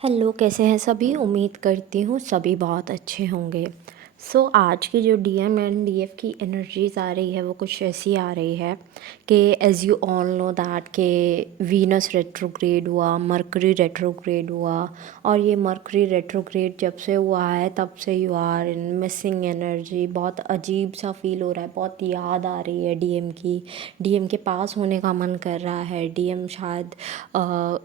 Hello, कैसे हैं सभी। उम्मीद करती हूँ सभी बहुत अच्छे होंगे। आज की जो डीएम एंड डीएफ की एनर्जीज आ रही है वो कुछ ऐसी आ रही है कि as you all know that के वीनस रेट्रोग्रेड हुआ, मरकरी रेट्रोग्रेड हुआ। और ये मरकरी रेट्रोग्रेड जब से हुआ है तब से you are in missing energy. बहुत अजीब सा फील हो रहा है, बहुत याद आ रही है डीएम की। डीएम के पास होने का मन कर रहा है। डीएम शायद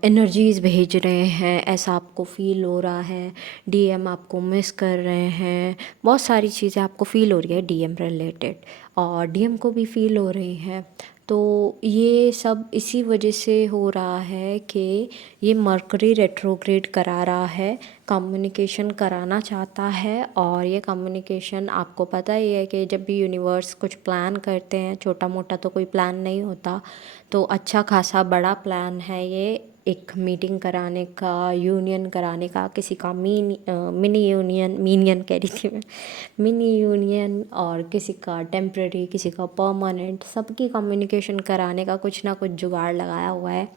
एनर्जीज भेज रहे हैं, ऐसा आपको फील हो रहा है। डीएम आपको मिस कर रहे हैं, बहुत सारी चीज़ें आपको फील हो रही है डीएम रिलेटेड, और डीएम को भी फील हो रही हैं। तो ये सब इसी वजह से हो रहा है कि ये मरकरी रेट्रोग्रेड करा रहा है, कम्युनिकेशन कराना चाहता है। और ये कम्युनिकेशन आपको पता ही है कि जब भी यूनिवर्स कुछ प्लान करते हैं, छोटा मोटा तो कोई प्लान नहीं होता, तो अच्छा खासा बड़ा प्लान है ये। एक मीटिंग कराने का, यूनियन कराने का, किसी का मिनी यूनियन, मीनियन कह रही थी मैं, मिनी यूनियन, और किसी का टेम्पररी, किसी का परमानेंट, सबकी कम्युनिकेशन कराने का कुछ ना कुछ जुगाड़ लगाया हुआ है।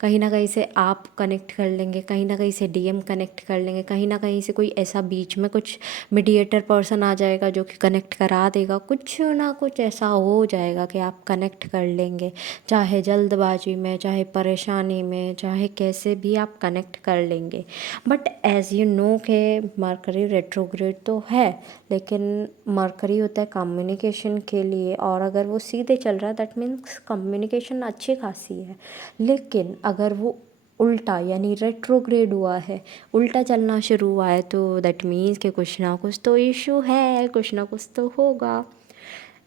कहीं ना कहीं से आप कनेक्ट कर लेंगे, कहीं ना कहीं से डीएम कनेक्ट कर लेंगे, कहीं ना कहीं से कोई ऐसा बीच में कुछ मीडिएटर पर्सन आ जाएगा जो कि कनेक्ट करा देगा। कुछ ना कुछ ऐसा हो जाएगा कि आप कनेक्ट कर लेंगे, चाहे जल्दबाजी में, चाहे परेशानी में, चाहे कैसे भी आप कनेक्ट कर लेंगे। बट एज़ यू नो के मरकरी रेट्रोग्रेड तो है, लेकिन मरकरी होता है कम्युनिकेशन के लिए, और अगर वो सीधे चल रहा है दैट मीन्स कम्युनिकेशन अच्छी खासी है। लेकिन अगर वो उल्टा यानी रेट्रोग्रेड हुआ है, उल्टा चलना शुरू हुआ है, तो दैट मीन्स कि कुछ ना कुछ तो इशू है, कुछ ना कुछ तो होगा।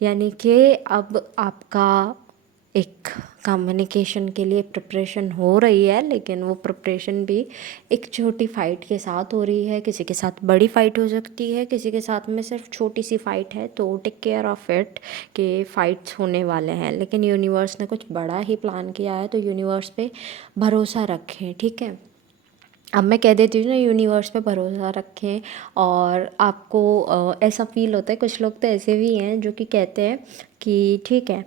यानी कि अब आपका एक कम्युनिकेशन के लिए प्रिपरेशन हो रही है, लेकिन वो प्रिपरेशन भी एक छोटी फ़ाइट के साथ हो रही है। किसी के साथ बड़ी फ़ाइट हो सकती है, किसी के साथ में सिर्फ छोटी सी फ़ाइट है, तो टेक केयर ऑफ़ इट कि फ़ाइट्स होने वाले हैं। लेकिन यूनिवर्स ने कुछ बड़ा ही प्लान किया है, तो यूनिवर्स पे भरोसा रखें, ठीक है। अब मैं कह देती हूँ ना, यूनिवर्स पे भरोसा रखें। और आपको ऐसा फील होता है, कुछ लोग तो ऐसे भी हैं जो कि कहते हैं कि ठीक है,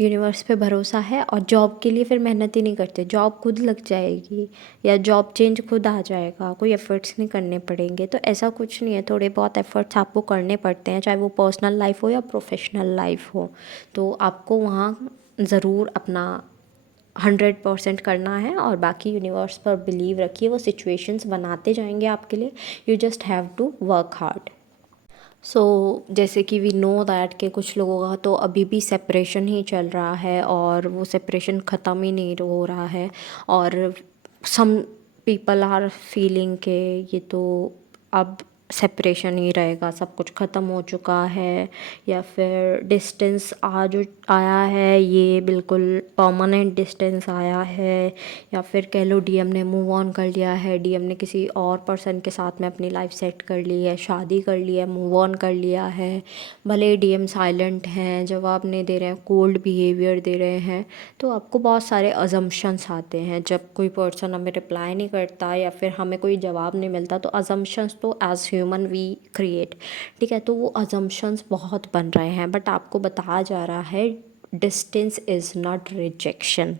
यूनिवर्स पे भरोसा है, और जॉब के लिए फिर मेहनत ही नहीं करते, जॉब खुद लग जाएगी या जॉब चेंज खुद आ जाएगा, कोई एफ़र्ट्स नहीं करने पड़ेंगे। तो ऐसा कुछ नहीं है, थोड़े बहुत एफ़र्ट्स आपको करने पड़ते हैं, चाहे वो पर्सनल लाइफ हो या प्रोफेशनल लाइफ हो। तो आपको वहाँ ज़रूर अपना 100% करना है, और बाकी यूनिवर्स पर बिलीव रखिए, वो सिचुएशंस बनाते जाएंगे आपके लिए। You just have to work hard. जैसे कि वी नो दैट के कुछ लोगों का तो अभी भी सेपरेशन ही चल रहा है, और वो सेपरेशन ख़त्म ही नहीं हो रहा है। और सम पीपल आर फीलिंग के ये तो अब सेपरेशन ही रहेगा, सब कुछ ख़त्म हो चुका है, या फिर डिस्टेंस आ जो आया है ये बिल्कुल परमानेंट डिस्टेंस आया है, या फिर कह लो डीएम ने मूव ऑन कर लिया है, डीएम ने किसी और पर्सन के साथ में अपनी लाइफ सेट कर ली है, शादी कर ली है, मूव ऑन कर लिया है। भले डीएम साइलेंट हैं, जवाब नहीं दे रहे हैं, कोल्ड बिहेवियर दे रहे हैं, तो आपको बहुत सारे अजम्पशंस आते हैं। जब कोई पर्सन हमें रिप्लाई नहीं करता या फिर हमें कोई जवाब नहीं मिलता, तो अजम्पशंस तो एज ह्यूमन वी क्रिएट, ठीक है। तो वो अजम्पशंस बहुत बन रहे हैं, बट आपको बताया जा रहा है डिस्टेंस इज़ नॉट रिजेक्शन,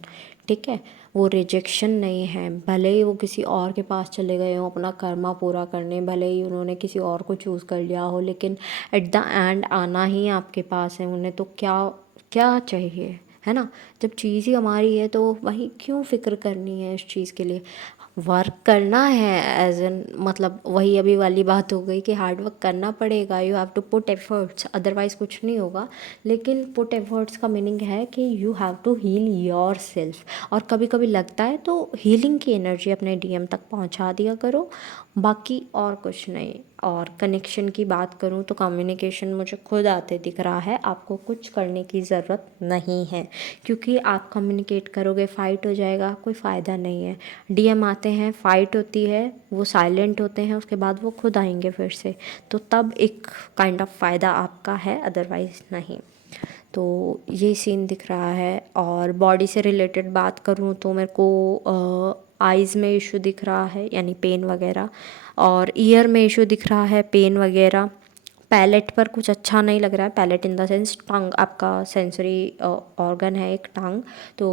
ठीक है। वो रिजेक्शन नहीं है, भले ही वो किसी और के पास चले गए हों अपना कर्मा पूरा करने, भले ही उन्होंने किसी और को चूज़ कर लिया हो, लेकिन एट द एंड आना ही आपके पास है। उन्हें तो क्या क्या चाहिए, है ना। जब चीज़ ही हमारी है तो वही क्यों फ़िक्र करनी है इस चीज़ के लिए। वर्क करना है एज एन, मतलब वही अभी वाली बात हो गई कि हार्ड वर्क करना पड़ेगा, you have to put efforts, otherwise कुछ नहीं होगा। लेकिन पुट एफर्ट्स का मीनिंग है कि you have to heal yourself. और कभी कभी लगता है तो हीलिंग की एनर्जी अपने डीएम तक पहुंचा दिया करो, बाकी और कुछ नहीं। और कनेक्शन की बात करूँ तो कम्युनिकेशन मुझे खुद आते दिख रहा है, आपको कुछ करने की ज़रूरत नहीं है, क्योंकि आप कम्युनिकेट करोगे फ़ाइट हो जाएगा, कोई फ़ायदा नहीं है। डीएम आते हैं, फ़ाइट होती है, वो साइलेंट होते हैं, उसके बाद वो खुद आएंगे फिर से, तो तब एक काइंड ऑफ फ़ायदा आपका है, अदरवाइज़ नहीं। तो ये सीन दिख रहा है। और बॉडी से रिलेटेड बात करूँ तो मेरे को आइज़ में इशू दिख रहा है, यानी पेन वगैरह, और ईयर में इशू दिख रहा है, पेन वगैरह, पैलेट पर कुछ अच्छा नहीं लग रहा है। पैलेट इन द सेंस टंग, आपका सेंसरी ऑर्गन है एक टंग, तो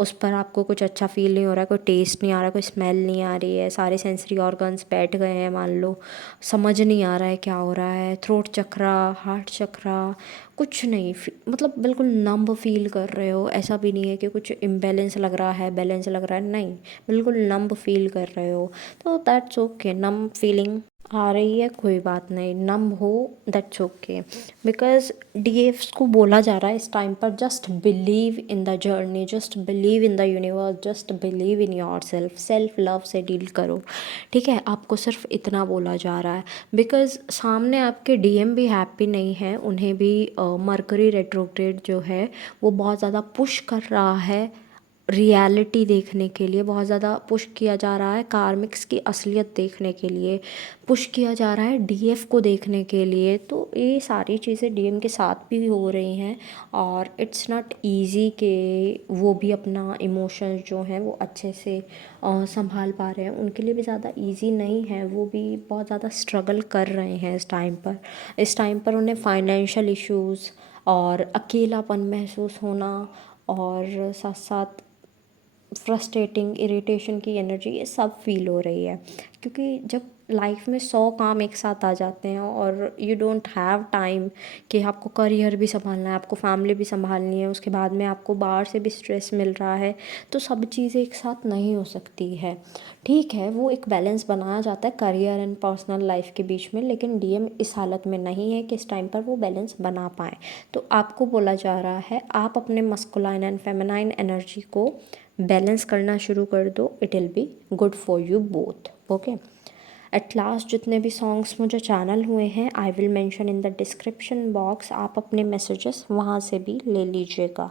उस पर आपको कुछ अच्छा फील नहीं हो रहा है, कोई टेस्ट नहीं आ रहा है, कोई स्मेल नहीं आ रही है, सारे सेंसरी ऑर्गन्स बैठ गए हैं मान लो, समझ नहीं आ रहा है क्या हो रहा है। थ्रोट चक्रा, हार्ट चक्रा, कुछ नहीं, मतलब बिल्कुल नंब फील कर रहे हो। ऐसा भी नहीं है कि कुछ इम्बैलेंस लग रहा है, बैलेंस लग रहा है, नहीं, बिल्कुल नंब फील कर रहे हो। तो दैट्स ओके, नंब फीलिंग आ रही है कोई बात नहीं, नम हो, दैट्स ओके। बिकॉज डीएफ्स को बोला जा रहा है इस टाइम पर, just believe in the journey, just believe in the universe, just believe in your self, self love से डील करो, ठीक है। आपको सिर्फ इतना बोला जा रहा है। बिकॉज सामने आपके डीएम भी हैप्पी नहीं है, उन्हें भी मरकरी रेट्रोग्रेड जो है वो बहुत ज़्यादा पुश कर रहा है, रियलिटी देखने के लिए बहुत ज़्यादा पुश किया जा रहा है, कार्मिक्स की असलियत देखने के लिए पुश किया जा रहा है, डीएफ को देखने के लिए। तो ये सारी चीज़ें डीएम के साथ भी हो रही हैं, और इट्स नॉट इजी कि वो भी अपना इमोशंस जो हैं वो अच्छे से संभाल पा रहे हैं। उनके लिए भी ज़्यादा इजी नहीं है, वो भी बहुत ज़्यादा स्ट्रगल कर रहे हैं इस टाइम पर। इस टाइम पर उन्हें फाइनेंशियल इश्यूज़ और अकेलापन महसूस होना, और साथ साथ फ्रस्ट्रेटिंग, इरिटेशन की एनर्जी, ये सब फील हो रही है। क्योंकि जब लाइफ में 100 काम एक साथ आ जाते हैं और यू डोंट हैव टाइम कि आपको करियर भी संभालना है, आपको फैमिली भी संभालनी है, उसके बाद में आपको बाहर से भी स्ट्रेस मिल रहा है, तो सब चीज़ें एक साथ नहीं हो सकती है। ठीक है, वो एक बैलेंस बनाया जाता है करियर एंड पर्सनल लाइफ के बीच में, लेकिन डीएम इस हालत में नहीं है कि इस टाइम पर वो बैलेंस बना पाएँ। तो आपको बोला जा रहा है, आप अपने मस्कुलाइन एंड फेमिनाइन एनर्जी को बैलेंस करना शुरू कर दो, it will be good for you both, okay. At last जितने भी सॉन्ग्स मुझे चैनल हुए हैं, I will mention in the description box, आप अपने मैसेजेस वहाँ से भी ले लीजिएगा।